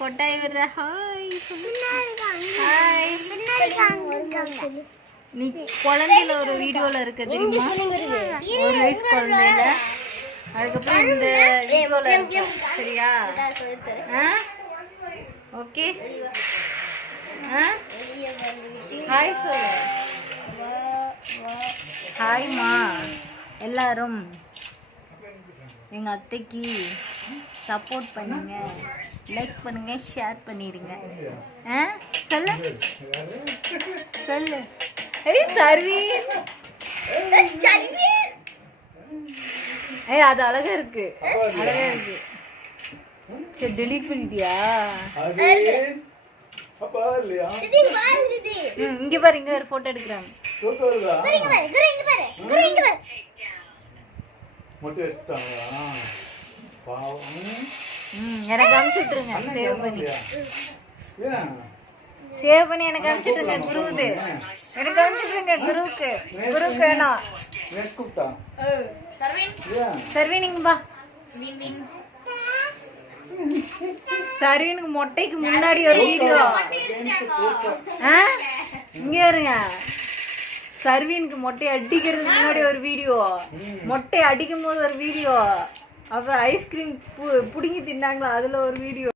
கொட்டாய் விடுற hi hi. நீ குழந்தையில ஒரு வீடியோல இருக்க தெரியுமா? 1 வயசு குழந்தையில. அதுக்கப்புறம் இந்த வீடியோல இருக்க சரியா? ஓகே. ஹாய் சொல்லு. ஹாய்மா எல்லாரும். எங்கள் அத்தைக்கு சப்போர்ட் பண்ணுங்க, லைக் பண்ணுங்க, ஷேர் பண்ணிடுங்க. சொல்லு சொல்லு. ஏய் சர்வீன், ஏய் அது அழகா இருக்கு, அழகா இருக்கு. சரி டெலீட் பண்ணிட்டியா? இங்க பாரு, இங்க ஒரு போட்டோ எடுக்கிறாங்க. எனக்கு அனுப்பிச்சுட்ருங்க, சேவ் பண்ணி எனக்கு அனுப்பிச்சுட்ருங்க. குருவுது எனக்கு அனுப்பிச்சுட்ருங்க. குருவுக்கு வேணாம். சர்வீனிங் பா. சர்வீனுக்கு மொட்டைக்கு முன்னாடி ஒரு வீடியோ. இங்க இருங்க. சர்வீனுக்கு மொட்டை அடிக்கிறதுக்கு முன்னாடி ஒரு வீடியோ, மொட்டை அடிக்கும் போது ஒரு வீடியோ, அப்புறம் ஐஸ்கிரீம் புடுங்கி தின்னாங்களா அதுல ஒரு வீடியோ.